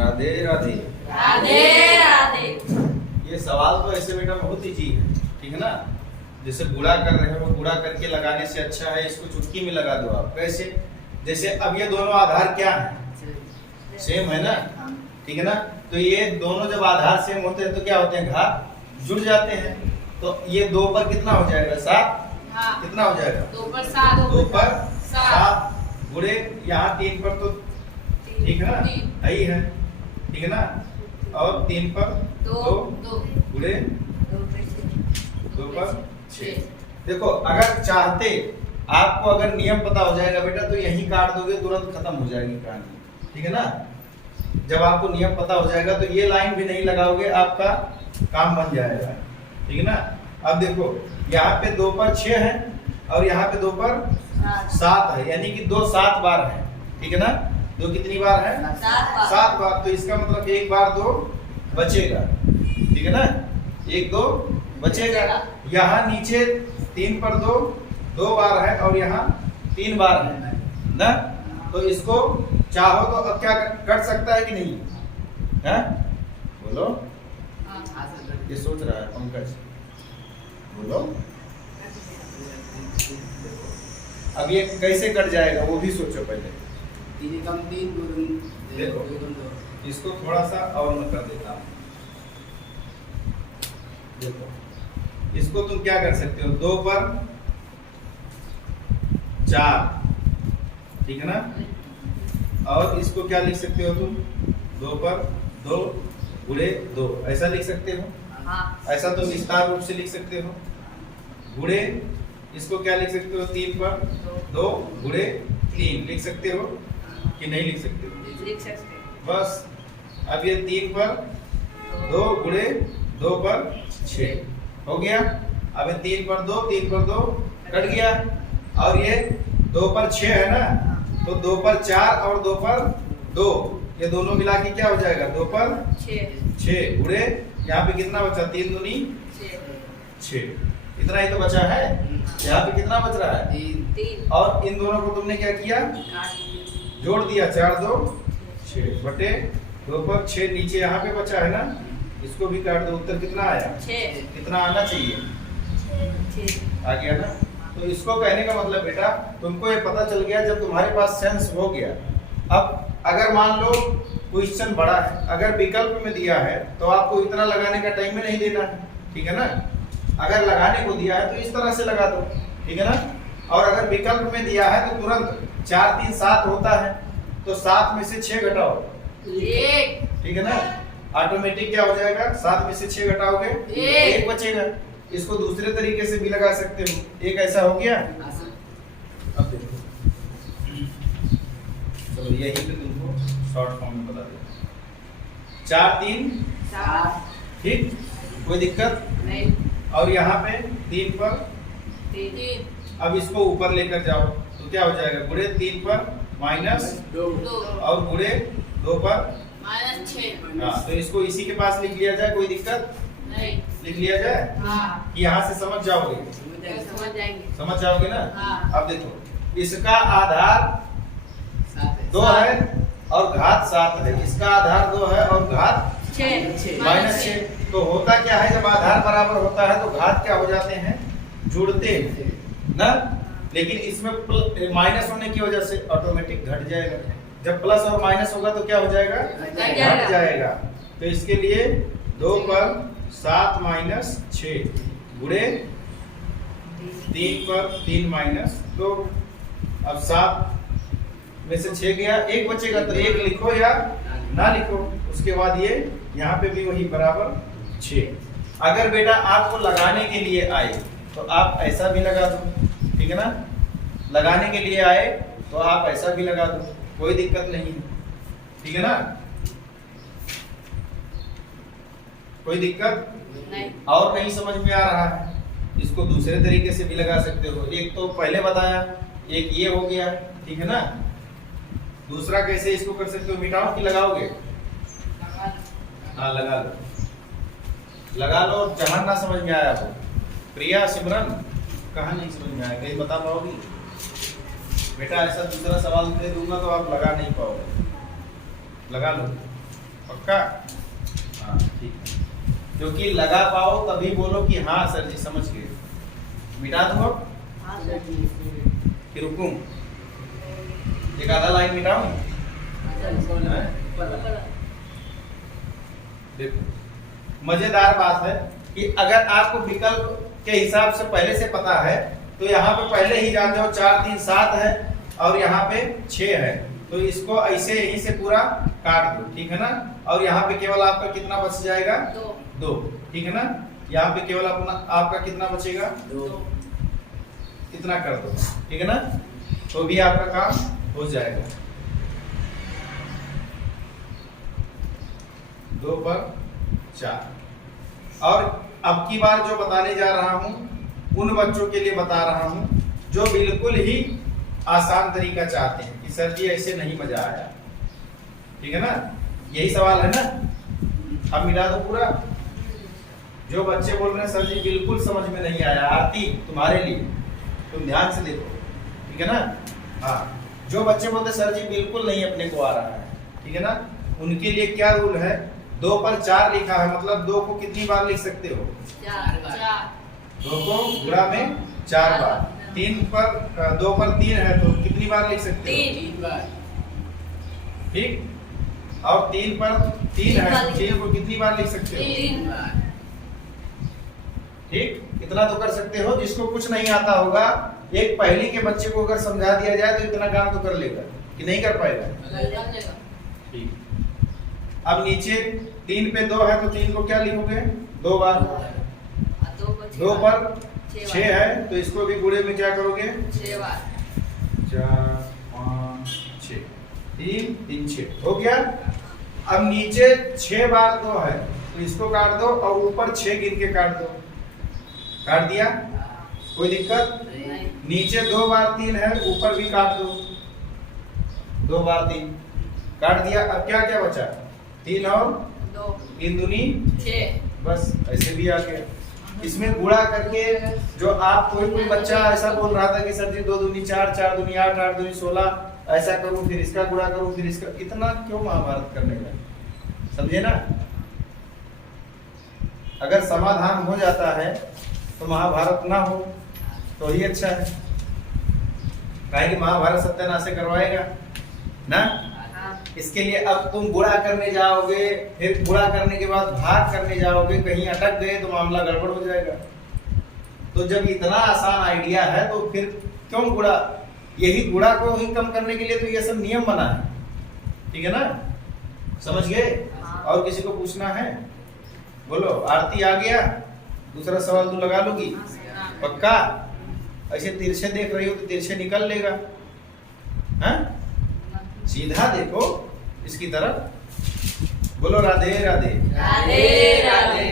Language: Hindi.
राधे राधे। राधे राधे। ये सवाल तो ऐसे बेटा बहुत इजी है, ठीक है ना। जैसे गुणा कर रहे हो, गुणा करके लगाने से अच्छा है इसको चुटकी में लगा दो आप। कैसे? जैसे अब ये दोनों आधार क्या है? सेम है ना, ठीक है ना। तो ये दोनों जब आधार सेम होते हैं तो क्या होते हैं? घात जुड़ जाते हैं। तो ये 2 पर कितना हो जाएगा? 7। हाँ। कितना हो जाएगा? 2 पर 7। 2 पर 7 गुणे यहाँ 3 पर, तो ठीक है ना, यही है, ठीक है ना। और 3 पर 2 गुणे 2 पर 6। देखो अगर चाहते आपको, अगर नियम पता हो जाएगा बेटा तो यही काट दोगे, तुरंत खत्म हो जाएगी कहानी, ठीक है ना। जब आपको नियम पता हो जाएगा तो ये लाइन भी नहीं लगाओगे, आपका काम बन जाएगा, ठीक है ना। अब देखो यहाँ पे 2 पर 6 है और यहाँ पे 2 पर 7 है, यानी कि 2 7 बार है, ठीक है ना। 2 कितनी बार है? 7 बार। तो इसका मतलब 1 बार 2 बचेगा, ठीक है ना। 1 2 बचेगा। यहाँ नीचे 3 पर 2 बार है और यहाँ 3 बार है ना। तो इसको चाहो तो अब क्या कर सकता है कि नहीं है? बोलो। ये सोच रहा है पंकज, बोलो। अब ये कैसे कट जाएगा वो भी सोचो पहले। 3 कम 3 देखो इसको थोड़ा सा और मैं कर देता हूँ। देखो इसको तुम क्या कर सकते हो? 2 पर 4, ठीक है ना। और इसको क्या लिख सकते हो तुम? 2 पर 2 गुणे 2, ऐसा लिख सकते हो। ऐसा तो विस्तार रूप से लिख सकते हो। गुणे इसको क्या लिख सकते हो? 3 पर 2 गुणे 3 लिख सकते हो कि नहीं लिख सकते हो? लिख सकते हैं। बस अब ये 3 पर 2 गुणे 2 पर 6 हो गया। अब ये 3 पर 2 3 पर 2 कट गया। और ये 2 पर 6 है ना, तो 2 पर 4 और 2 पर 2, ये दोनों मिला के क्या हो जाएगा? 2 पर 6 गुणे यहाँ पे कितना बचा? 3 दूनी 6। इतना ही तो बचा है। यहाँ पे कितना बच रहा है? 3। और इन दोनों को तुमने क्या किया? जोड़ दिया। 4 2 6 बटे 2 पर 6। नीचे यहाँ पे बचा है ना, इसको भी काट दो। उत्तर कितना आया? 6। कितना आना चाहिए? आ गया ना। तो इसको कहने का मतलब बेटा तुमको ये पता चल गया जब तुम्हारे पास सेंस हो गया। अब अगर मान लो क्वेश्चन बड़ा है, अगर विकल्प में दिया है तो आपको इतना लगाने का टाइम में नहीं देना है, ठीक है ना। अगर लगाने को दिया है तो इस तरह से लगा दो, ठीक है ना। और अगर विकल्प में दिया है तो तुरंत 4 3 7 होता है, तो 7 में से 6 घटाओ, 1, ठीक है ना। ऑटोमेटिक क्या हो जाएगा? 7 में से 6 घटाओगे 1 बचेगा। इसको दूसरे तरीके से भी लगा सकते हो। एक ऐसा हो गया। अब देखो चलो यही पे तुमको शॉर्ट फॉर्म में बता देता। 4 3 7, ठीक, कोई दिक्कत नहीं। और यहाँ पे 3 पर 3, अब इसको ऊपर लेकर जाओ तो क्या हो जाएगा? गुणे 3 पर माइनस 2 और गुणे 2 पर -6। हाँ, तो इसको इसी के पास लिख लिया जाए, कोई दिक्कत नहीं। लिख लिया जाए हाँ, कि यहाँ से समझ जाओगे, समझ जाएंगे। समझ जाओगे ना। हाँ। अब देखो इसका आधार 7 2 है और घात 7 है। इसका आधार 2 है और घात 6 -6। तो होता क्या है जब आधार बराबर होता है तो घात क्या हो जाते हैं? जुड़ते हैं ना। लेकिन इसमें माइनस होने की वजह से ऑटोमेटिक घट जाएगा। जब प्लस और माइनस होगा तो क्या हो जाएगा? घट जाएगा। तो इसके लिए 2 पर 7 माइनस 6 गुणे 3 पर 3 माइनस 2। अब 7 में से 6 गया, 1 बचेगा तो 1 लिखो या ना लिखो। उसके बाद ये यहाँ पे भी वही बराबर 6। अगर बेटा आपको लगाने के लिए आए तो आप ऐसा भी लगा दो, ठीक है ना। लगाने के लिए आए तो आप ऐसा भी लगा दो, कोई दिक्कत नहीं है, ठीक है ना। कोई दिक्कत नहीं। और नहीं समझ में आ रहा है? इसको दूसरे तरीके से भी लगा सकते हो। एक तो पहले बताया, एक ये हो गया, ठीक है ना। दूसरा कैसे इसको कर सकते हो? मिटाओ कि लगाओगे? हाँ लगा लो, लगा लो। जहां ना समझ में आया हो। प्रिया सिमरन कहाँ नहीं समझ में आया? कहीं बता पाओगी? बेटा ऐसा दूसरा सवाल दे दूंगा तो आप लगा नहीं पाओगे। लगा लो। पक्का? हाँ ठीक है, क्योंकि लगा पाओ तभी बोलो कि हाँ सर जी समझ गए। मिटा दो अब हाँ सर जी। कि रुकूं? एक आधा लाइन मिटाऊं? देखो मजेदार बात है कि अगर आपको विकल्प के हिसाब से पहले से पता है तो यहाँ पे पहले ही जानते हो 4 3 7 है और यहाँ पे 6 है, तो इसको ऐसे यहीं से पूरा काट दो, ठीक है ना। और यहाँ पे केवल आपका कितना बच जाएगा? 2, ठीक है ना। यहाँ पे केवल अपना आपका कितना बचेगा? 2। इतना कर दो, ठीक है ना, तो भी आपका काम हो जाएगा। 2 पर 4। और अब की बार जो बताने जा रहा हूं उन बच्चों के लिए बता रहा हूं जो बिल्कुल ही आसान तरीका चाहते हैं कि सर जी ऐसे नहीं मजा आया, ठीक है ना। यही सवाल है ना, अब मिला दो पूरा। जो बच्चे बोल रहे हैं सर जी बिल्कुल समझ में नहीं आया, आरती तुम्हारे लिए, तुम ध्यान से देखो, ठीक है ना। हाँ, जो बच्चे बोलते सर जी बिल्कुल नहीं अपने को आ रहा है, ठीक है ना, उनके लिए क्या रूल है? 2 पर 4 लिखा है, मतलब 2 को कितनी बार लिख सकते हो? 4। 2 को गुणा में 4 बार। 2 पर 3 है तो कितनी बार लिख सकते हो? 3 बार। ठीक। और 3 पर 3 है तो 3 को कितनी बार लिख सकते हो? 3 बार। ठीक, इतना तो कर सकते हो। जिसको कुछ नहीं आता होगा, एक पहली के बच्चे को अगर समझा दिया जाए तो इतना काम तो कर लेगा कि नहीं कर पाएगा? ठीक। अब नीचे 3 पे 2 है तो 3 को क्या लिखोगे? 2 बार। 2 पर 6 है तो इसको भी गुणे में क्या करोगे? 6 बार। 4 5 6, 3 3 6 हो गया। अब नीचे 6 बार 2 है तो इसको काट दो और ऊपर 6 गिन के काट दो। काट दिया? कोई दिक्कत? नीचे 2 बार 3 है, ऊपर भी काट दो। 2 बार 3 काट दिया। अब क्या क्या बचा? 3 और 2, 3 दूनी 6। बस ऐसे भी आ गया। इसमें गुणा करके जो आप कोई बच्चा ऐसा बोल रहा था कि सर जी 2 दूनी 4, 4 दूनी 8, 8 दूनी 16, ऐसा करूं फिर इसका गुणा करूं फिर इसका, इतना क्यों महाभारत करने का? समझे ना। अगर समाधान हो जाता है तो महाभारत ना हो तो ही अच्छा है, काहे कि महाभारत सत्यानाश से करवाएगा ना। इसके लिए अब तुम गुणा करने जाओगे, फिर गुणा करने के बाद भाग करने जाओगे, कहीं अटक गए तो मामला गड़बड़ हो जाएगा। तो जब इतना आसान आइडिया है तो फिर क्यों गुणा? यही गुणा को ही कम करने के लिए तो ये सब नियम बना है, ठीक है ना। समझ गए? और किसी को पूछना है? बोलो। आरती आ गया? दूसरा सवाल तू लगा लूगी? पक्का? ऐसे तिरछे देख रही हो तो तिरछे निकल लेगा। हाँ, सीधा देखो इसकी तरफ। बोलो राधे राधे। राधे राधे।